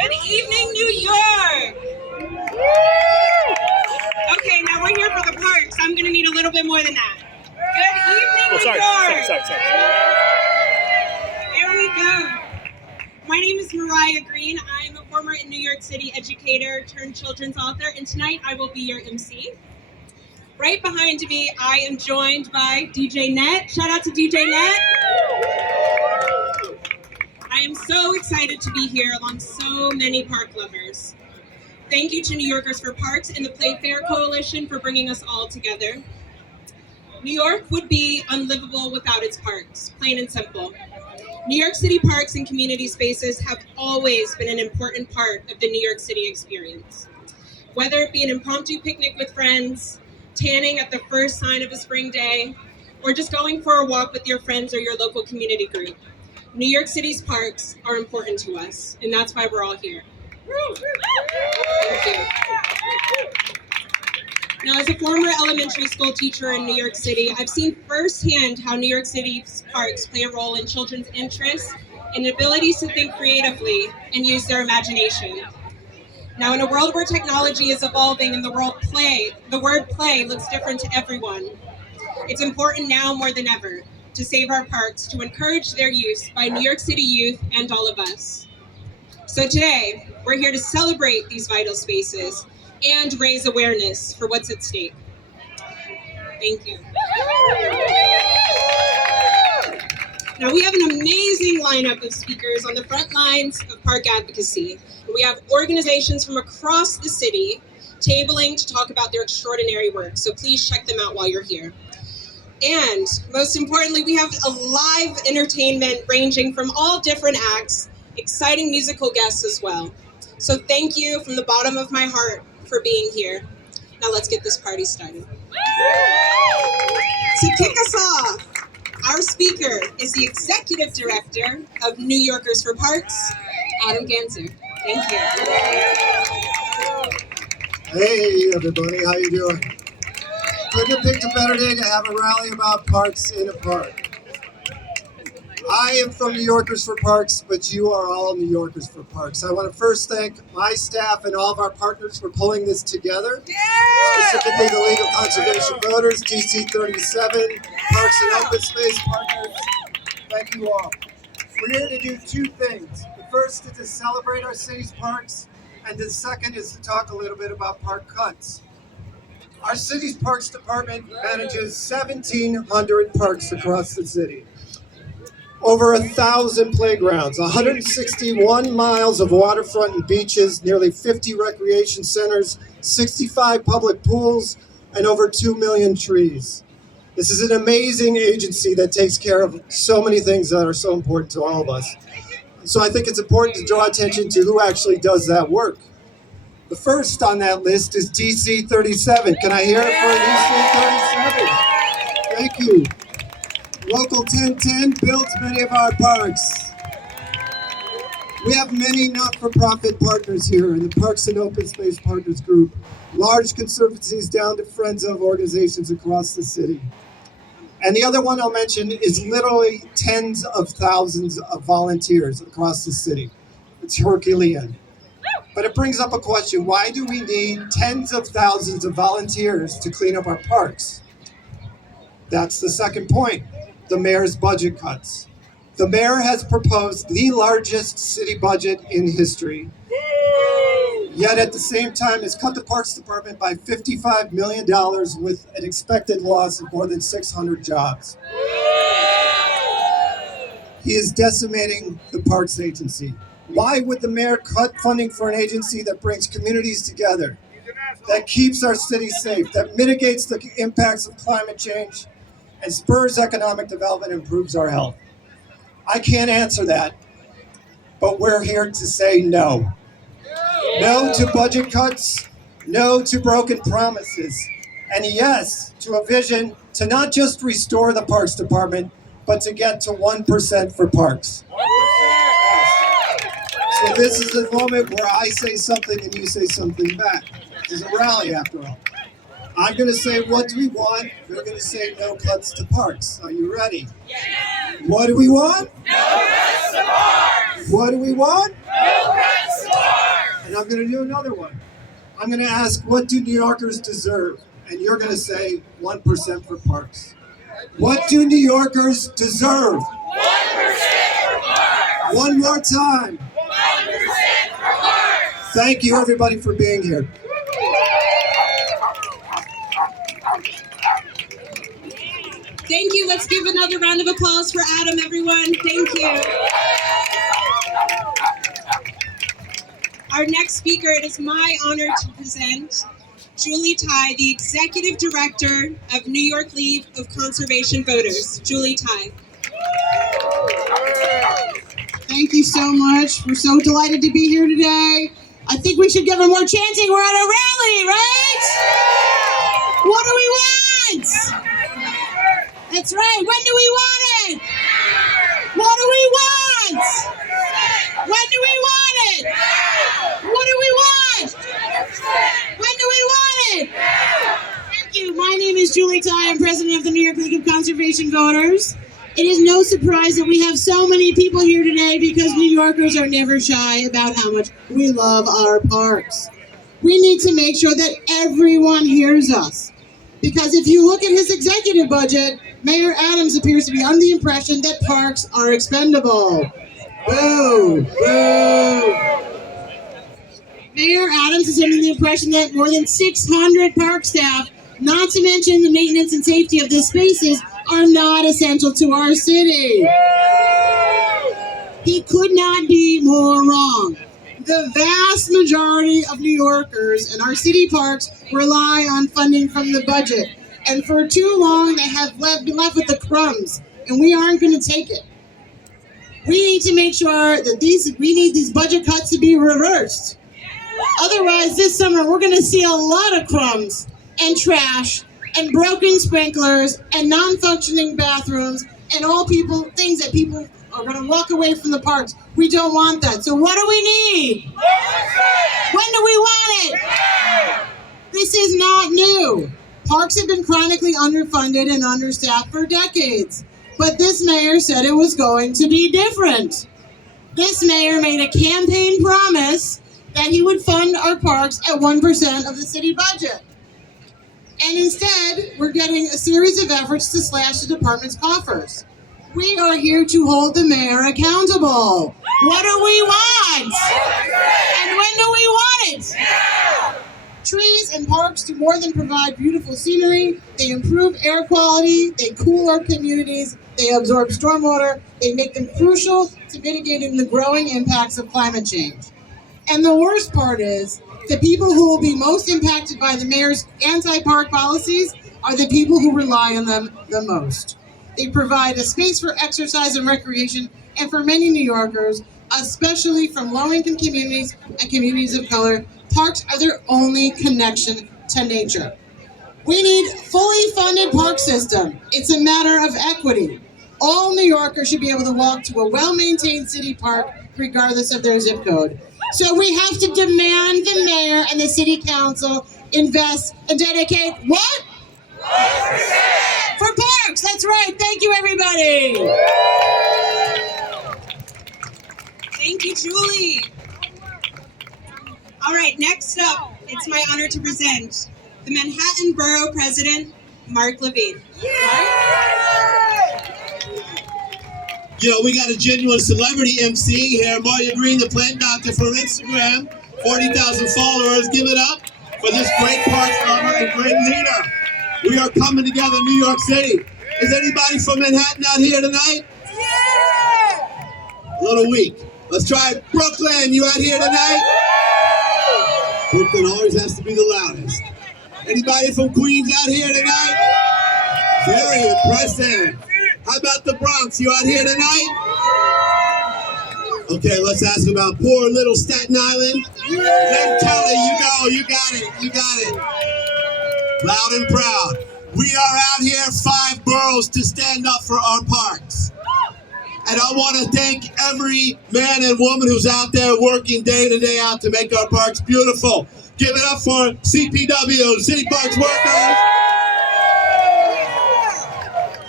Good evening, New York. Okay, now we're here for the parks. I'm going to need a little bit more than that. Good evening, New York. Here we go. My name is Mariah Green. I'm a former New York City educator turned children's author, and tonight I will be your MC. Right behind me, I am joined by DJ Net. Shout out to DJ Net. I am so excited to be here along so many park lovers. Thank you to New Yorkers for Parks and the Playfair Coalition for bringing us all together. New York would be unlivable without its parks, plain and simple. New York City parks and community spaces have always been an important part of the New York City experience. Whether it be an impromptu picnic with friends, tanning at the first sign of a spring day, or just going for a walk with your friends or your local community group, New York City's parks are important to us, and that's why we're all here. Thank you. Now, as a former elementary school teacher in New York City, I've seen firsthand how New York City's parks play a role in children's interests and abilities to think creatively and use their imagination. Now, in a world where technology is evolving and the word play looks different to everyone, it's important now more than ever to save our parks, to encourage their use by New York City youth and all of us. So today, we're here to celebrate these vital spaces and raise awareness for what's at stake. Thank you. Now, we have an amazing lineup of speakers on the front lines of park advocacy. We have organizations from across the city tabling to talk about their extraordinary work, so please check them out while you're here. And most importantly, we have a live entertainment ranging from all different acts, exciting musical guests as well. So thank you from the bottom of my heart for being here. Now let's get this party started. To kick us off, our speaker is the Executive Director of New Yorkers for Parks, Adam Ganser. Thank you. Hey everybody, how you doing? Couldn't have picked a better day to have a rally about parks in a park. I am from New Yorkers for Parks, but you are all New Yorkers for Parks. I want to first thank my staff and all of our partners for pulling this together. Specifically the League of Conservation Voters, DC 37, Parks and Open Space partners. Thank you all. We're here to do two things. The first is to celebrate our city's parks, and the second is to talk a little bit about park cuts. Our city's Parks Department manages 1,700 parks across the city. Over 1,000 playgrounds, 161 miles of waterfront and beaches, nearly 50 recreation centers, 65 public pools, and over 2 million trees. This is an amazing agency that takes care of so many things that are so important to all of us. So I think it's important to draw attention to who actually does that work. The first on that list is DC 37. Can I hear it for DC 37? Thank you. Local 1010 built many of our parks. We have many not-for-profit partners here in the Parks and Open Space Partners Group, large conservancies down to friends of organizations across the city. And the other one I'll mention is literally tens of thousands of volunteers across the city. It's Herculean. But it brings up a question, why do we need tens of thousands of volunteers to clean up our parks? That's the second point. The mayor's budget cuts. The mayor has proposed the largest city budget in history, yet at the same time has cut the Parks Department by $55 million with an expected loss of more than 600 jobs. He is decimating the Parks Agency. Why would the mayor cut funding for an agency that brings communities together, that keeps our city safe, that mitigates the impacts of climate change, and spurs economic development and improves our health? I can't answer that, but we're here to say no. No to budget cuts, no to broken promises, and yes to a vision to not just restore the Parks Department, but to get to 1% for parks. So this is a moment where I say something and you say something back. This is a rally after all. I'm going to say, what do we want? You're going to say, no cuts to parks. Are you ready? Yeah. What do we want? No cuts to parks. What do we want? No cuts to parks. And I'm going to do another one. I'm going to ask, what do New Yorkers deserve? And you're going to say 1% for parks. What do New Yorkers deserve? 1% for parks! One more time. 1% for parks! Thank you, everybody, for being here. Thank you. Let's give another round of applause for Adam, everyone. Thank you. Our next speaker, it is my honor to present Julie Tai, the Executive Director of New York League of Conservation Voters. Julie Tai. Thank you so much. We're so delighted to be here today. I think we should give them more chanting. We're at a rally, right? What do we want? That's right. When do we want it? What do we want? When do we want it? What do we want? When do we want it? Thank you. My name is Julie Tai. I'm president of the New York League of Conservation Voters. It is no surprise that we have so many people here today because New Yorkers are never shy about how much we love our parks. We need to make sure that everyone hears us. Because if you look at his executive budget, Mayor Adams appears to be under the impression that parks are expendable. Boo! Boo! Mayor Adams is under the impression that more than 600 park staff, not to mention the maintenance and safety of the spaces, are not essential to our city. He could not be more wrong. The vast majority of New Yorkers and our city parks rely on funding from the budget. And for too long, they have been left with the crumbs, and we aren't going to take it. We need to make sure that we need these budget cuts to be reversed. Otherwise, this summer, we're going to see a lot of crumbs and trash and broken sprinklers and non-functioning bathrooms and things that people are going to walk away from the parks. We don't want that. So what do we need? When do we want it? This is not new. Parks have been chronically underfunded and understaffed for decades. But this mayor said it was going to be different. This mayor made a campaign promise that he would fund our parks at 1% of the city budget. And instead, we're getting a series of efforts to slash the department's coffers. We are here to hold the mayor accountable. What do we want? And when do we want it? Trees and parks do more than provide beautiful scenery. They improve air quality, they cool our communities, they absorb stormwater, they make them crucial to mitigating the growing impacts of climate change. And the worst part is, the people who will be most impacted by the mayor's anti-park policies are the people who rely on them the most. They provide a space for exercise and recreation, and for many New Yorkers, especially from low-income communities and communities of color, parks are their only connection to nature. We need a fully funded park system. It's a matter of equity. All New Yorkers should be able to walk to a well-maintained city park regardless of their zip code. So we have to demand the mayor and the city council invest and dedicate what? 1%! For parks, that's right. Thank you, everybody. Thank you, Julie. All right, next up, it's my honor to present the Manhattan Borough President, Mark Levine. Yo, we got a genuine celebrity MC here, Maria Green, the plant doctor from Instagram, 40,000 followers. Give it up for this great park lover and great leader. We are coming together in New York City. Is anybody from Manhattan out here tonight? Yeah! A little weak. Let's try Brooklyn. You out here tonight? Brooklyn always has to be the loudest. Anybody from Queens out here tonight? Very impressive. How about the Bronx? You out here tonight? Okay, let's ask about poor little Staten Island. Nate Kelly, you got it. Loud and proud. We are out here, 5 boroughs to stand up for our parks. And I want to thank every man and woman who's out there working day in and day out to make our parks beautiful. Give it up for CPW, City Parks Workers.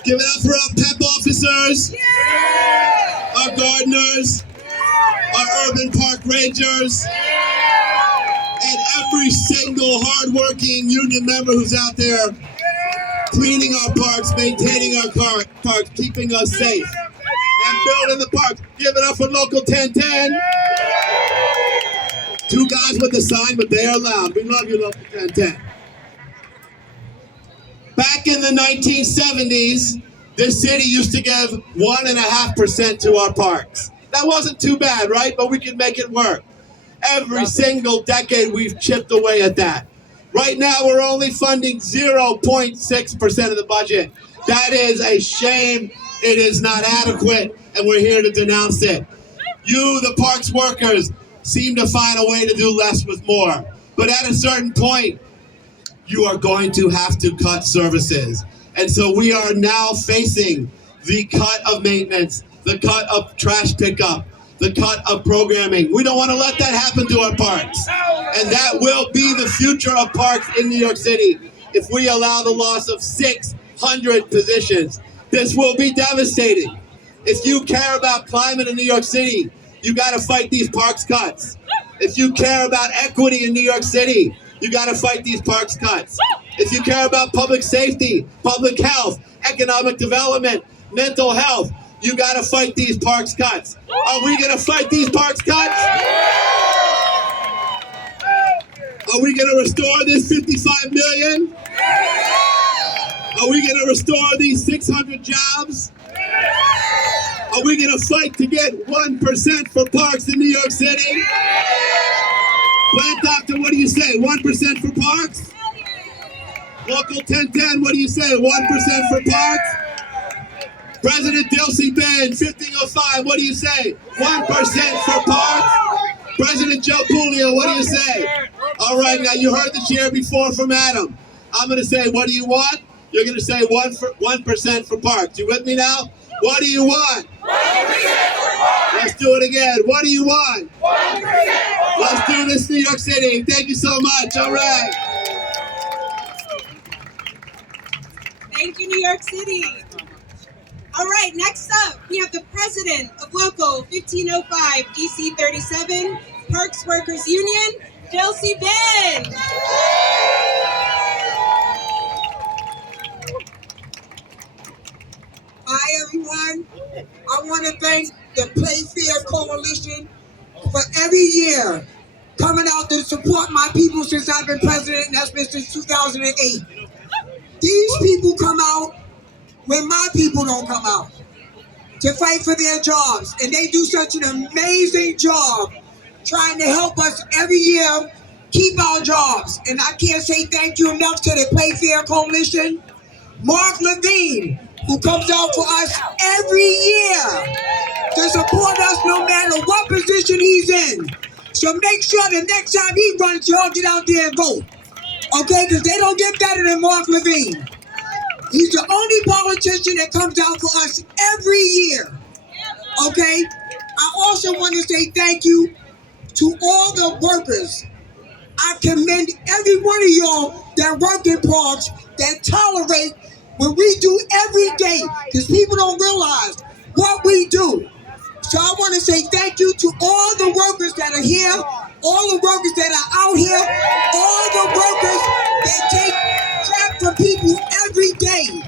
Give it up for our PEP officers, our gardeners, our urban park rangers, and every single hardworking union member who's out there cleaning our parks, maintaining our parks, keeping us safe, and building the parks. Give it up for Local 1010. Two guys with a sign, but they are loud. We love you, Local 1010. Back in the 1970s, this city used to give 1.5% to our parks. That wasn't too bad, right? But we could make it work. Every single decade, we've chipped away at that. Right now, we're only funding 0.6% of the budget. That is a shame. It is not adequate, and we're here to denounce it. You, the parks workers, seem to find a way to do less with more. But at a certain point, you are going to have to cut services. And so we are now facing the cut of maintenance, the cut of trash pickup, the cut of programming. We don't want to let that happen to our parks. And that will be the future of parks in New York City if we allow the loss of 600 positions. This will be devastating. If you care about climate in New York City, you got to fight these parks cuts. If you care about equity in New York City, you got to fight these parks cuts. If you care about public safety, public health, economic development, mental health, you got to fight these parks cuts. Are we going to fight these parks cuts? Are we going to restore this 55 million? Are we going to restore these 600 jobs? Are we going to fight to get 1% for parks in New York City? Plant Doctor, what do you say? 1% for parks? Local 1010, what do you say? 1% for parks? President Dilsey Ben, 1505, what do you say? 1% for parks? President Joe Puglia, what do you say? All right, now you heard the cheer before from Adam. I'm going to say, what do you want? You're going to say 1% for parks. You with me now? What do you want? 1% for parks. Let's do it again. What do you want? 1%. Let's do this, New York City. Thank you so much. All right. Thank you, New York City. All right, next up, we have the president of Local 1505 DC 37, Parks Workers Union, Dilsey Ben. Hi, everyone. I want to thank the Play Fair Coalition for every year coming out to support my people since I've been president, and that's been since 2008. These people come out when my people don't come out to fight for their jobs, and they do such an amazing job trying to help us every year keep our jobs. And I can't say thank you enough to the Play Fair Coalition. Mark Levine, who comes out for us every year to support us no matter what position he's in. So make sure the next time he runs, y'all get out there and vote. Okay, because they don't get better than Mark Levine. He's the only politician that comes out for us every year. Okay? I also want to say thank you to all the workers. I commend every one of y'all that work in parks that tolerate what we do every day, because people don't realize what we do. So I want to say thank you to all the workers that are here, all the workers that are out here, all the workers that take crap from people every day.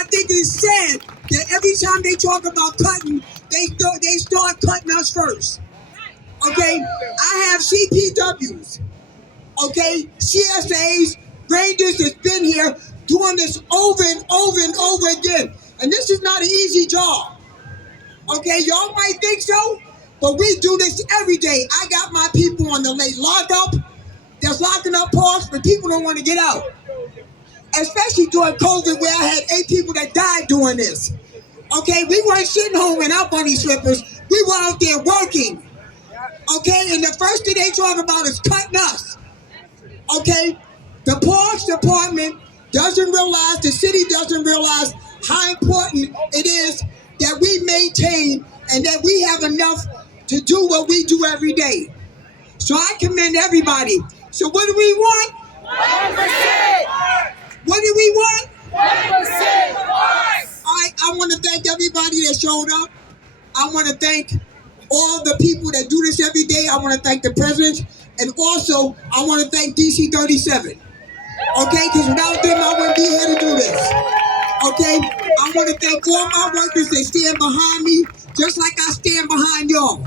I think it's sad that every time they talk about cutting, they start cutting us first. Okay? I have CPWs, okay? CSAs, Rangers that's been here doing this over and over and over again. And this is not an easy job. Okay, y'all might think so, but we do this every day. I got my people on the late lockup that's locking up parks, but people don't want to get out. Especially during COVID, where I had 8 people that died doing this. Okay, we weren't sitting home in our bunny slippers. We were out there working. Okay, and the first thing they talk about is cutting us. Okay, the Parks Department doesn't realize, the city doesn't realize how important it is that we maintain and that we have enough to do what we do every day. So I commend everybody. So what do we want? 1%. What do we want? 1% parks. I want to thank everybody that showed up. I want to thank all the people that do this every day. I want to thank the presidents. And also, I want to thank DC 37. Okay, because without them, I wouldn't be here to do this. Okay, I want to thank all my workers that stand behind me, just like I stand behind y'all.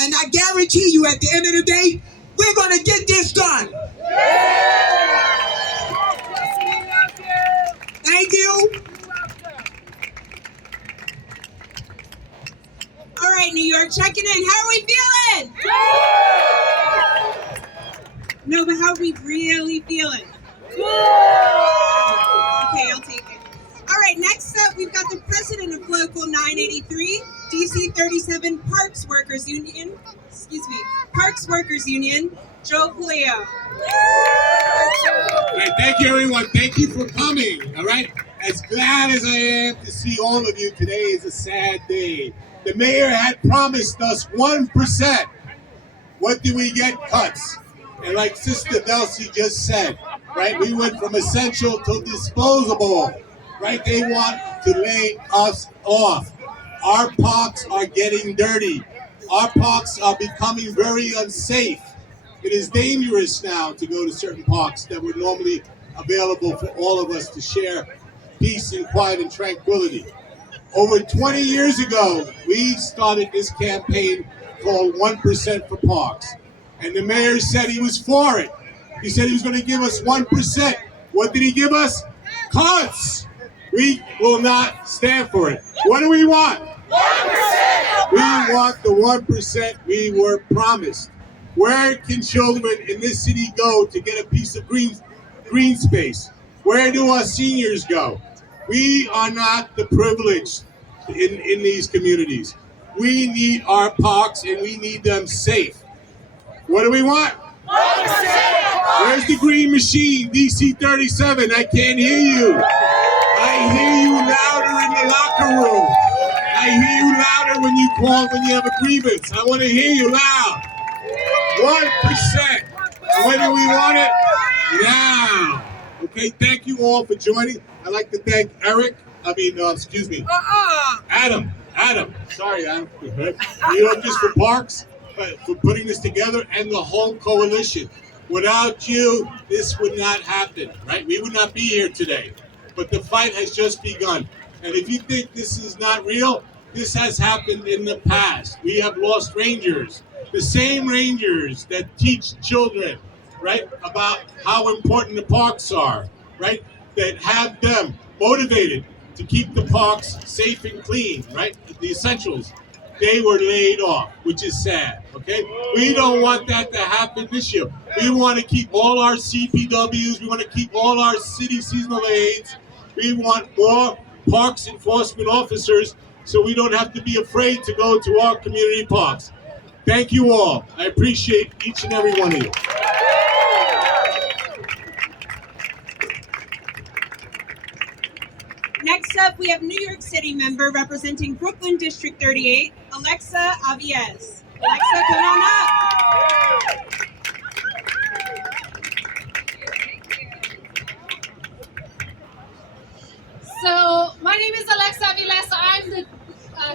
And I guarantee you, at the end of the day, we're going to get this done. Thank you. All right, New York, checking in. How are we feeling? No, but how are we really feeling? Okay, I'll take it. All right, next up, we've got the president of Local 983, DC 37 Parks Workers Union, Parks Workers Union, Joe Polio. All right, thank you, everyone. Thank you for coming. All right. As glad as I am to see all of you, today is a sad day. The mayor had promised us 1%. What did we get? Cuts. And like Sister Delcy just said, right, we went from essential to disposable. Right? They want to lay us off. Our parks are getting dirty. Our parks are becoming very unsafe. It is dangerous now to go to certain parks that were normally available for all of us to share peace and quiet and tranquility. Over 20 years ago, we started this campaign called 1% for Parks. And the mayor said he was for it. He said he was going to give us 1%. What did he give us? Cuts. We will not stand for it. What do we want? 1%. We want the 1% we were promised. Where can children in this city go to get a piece of green space? Where do our seniors go? We are not the privileged in these communities. We need our parks and we need them safe. What do we want? 1%. Where's the green machine, DC 37? I can't hear you. I hear you louder in the locker room. I hear you louder when you call when you have a grievance. I want to hear you loud. 1%. When do we want it? Now. Okay, thank you all for joining. I'd like to thank Adam. Sorry, Adam. New Yorkers for Parks for putting this together, and the whole coalition. Without you, this would not happen, right? We would not be here today. But the fight has just begun. And if you think this is not real, this has happened in the past. We have lost rangers, the same rangers that teach children, right, about how important the parks are, right, that have them motivated to keep the parks safe and clean, right, the essentials. They were laid off, which is sad, okay? We don't want that to happen this year. We want to keep all our CPWs. We want to keep all our city seasonal aides. We want more parks enforcement officers so we don't have to be afraid to go to our community parks. Thank you all. I appreciate each and every one of you. Next up, we have New York City member representing Brooklyn District 38, Alexa Aviez. Alexa, come on up. So, my name is Alexa Aviles. I'm the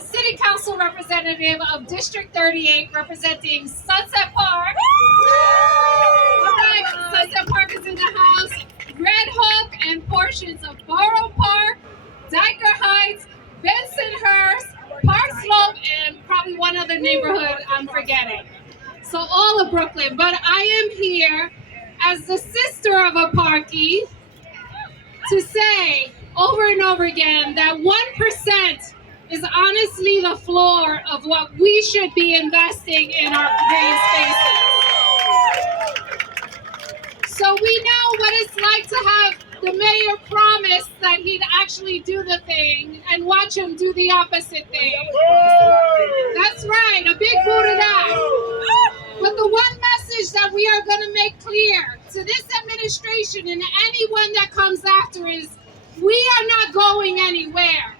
City Council representative of District 38, representing Sunset Park. All right, Sunset Park is in the house. Red Hook and portions of Borough Park, Dyker Heights, Bensonhurst, Park Slope, and probably one other neighborhood I'm forgetting. So all of Brooklyn. But I am here as the sister of a Parkie to say over and over again that 1% is honestly the floor of what we should be investing in our green spaces. So we know what it's like to have the mayor promise that he'd actually do the thing and watch him do the opposite thing. That's right, a big boo to that. But the one message that we are going to make clear to this administration and anyone that comes after is we are not going anywhere.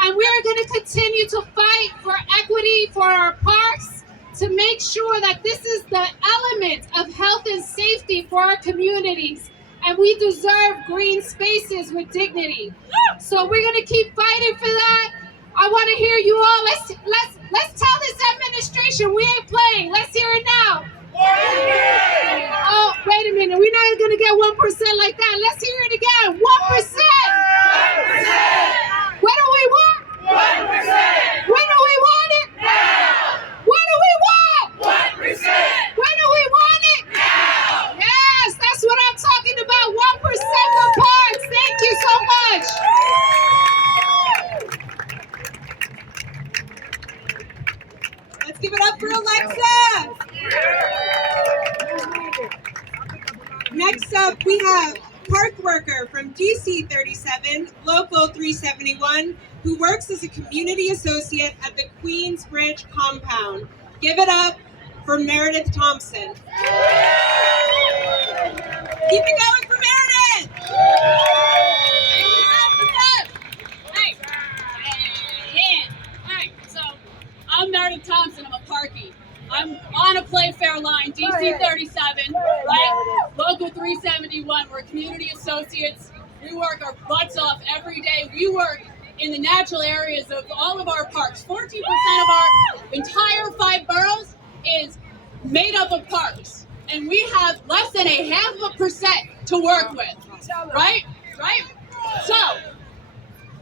And we are going to continue to fight for equity for our parks, to make sure that this is the element of health and safety for our communities. And we deserve green spaces with dignity. So we're going to keep fighting for that. I want to hear you all. Let's tell this administration we ain't playing. Let's hear it now. get 1% like that? Let's hear it again. 1%. What do we want? 1%. When do we want it? Now. What do we want? 1%. When do we want it? Now. Yes, that's what I'm talking about. 1% for parks. Thank you so much. Let's give it up for Alexa. Next up, we have park worker from DC 37, Local 371, who works as a community associate at the Queensbridge compound. Give it up for Meredith Thompson. Keep it going for Meredith. So I'm Meredith Thompson. I'm a parkie. I'm on a Playfair line, DC 37, right? Local 371. We're community associates. We work our butts off every day. We work in the natural areas of all of our parks. 14% of our entire 5 boroughs is made up of parks. And we have less than 0.5% to work with, right? Right? So,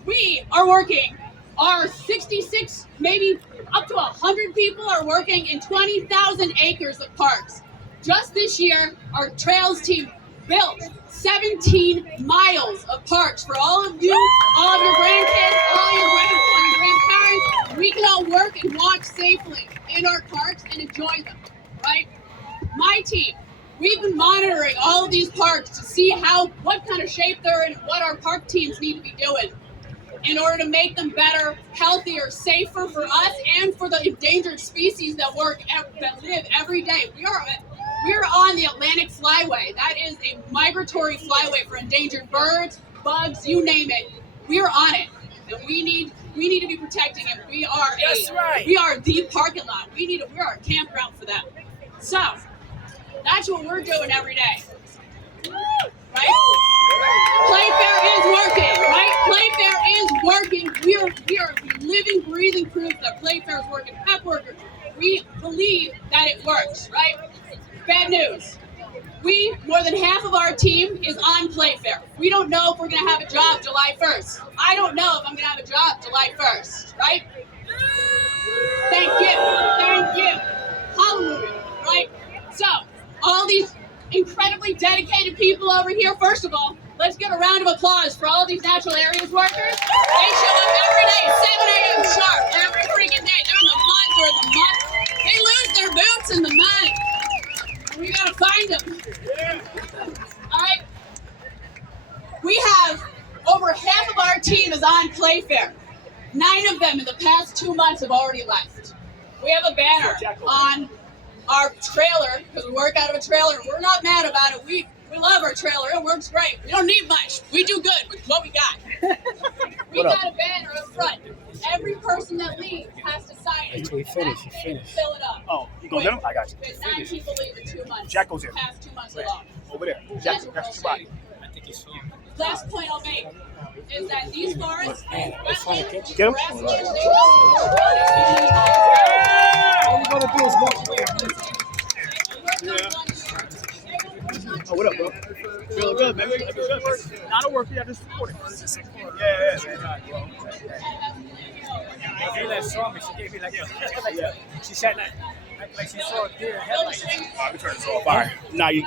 we are working. Our 66, maybe up to 100 people are working in 20,000 acres of parks. Just this year, our trails team built 17 miles of parks for all of you, all of your grandkids, all your grandparents. We can all work and walk safely in our parks and enjoy them, right? My team, we've been monitoring all of these parks to see what kind of shape they're in and what our park teams need to be doing in order to make them better, healthier, safer for us and for the endangered species that live every day. We're on the Atlantic Flyway. That is a migratory flyway for endangered birds, bugs, you name it. We're on it, and we need to be protecting it. We are the parking lot. We are a campground for them. So that's what we're doing every day, right? Playfair is working, right? Playfair is working. We are living, breathing proof that Playfair is working. Pep workers, we believe that it works, right? Bad news. More than half of our team is on Playfair. We don't know if we're going to have a job July 1st. I don't know if I'm going to have a job July 1st, right? Thank you. Hallelujah, right? So, all these incredibly dedicated people over here, first of all, let's give a round of applause for all these natural areas workers. They show up every day, 7 a.m. sharp, every freaking day. They're in the mud, we're in the mud. They lose their boots in the mud. We gotta find them. All right. We have over half of our team is on Playfair. 9 of them in the past 2 months have already left. We have a banner on our trailer because we work out of a trailer. We're not mad about it. We love our trailer. It works great. We don't need much. We do good with what we got. We got a banner up front. Every person that leaves has to sign it. Until we finish. Fill it up. Oh, you gonna get him? I got you. There's 9 people leave in 2 months. Jack goes in. Past 2 months alone. Over there. Jack, that's your body. I think he's fine. Last point I'll make is that these forests, Get him? all you gotta do is walk. Oh, what up, bro? Feeling good, man. Not a work, yeah, just supporting. Yeah. She saw me. She gave me like, she said like she saw a deer headlight. I'm turning this off. All right. Now you.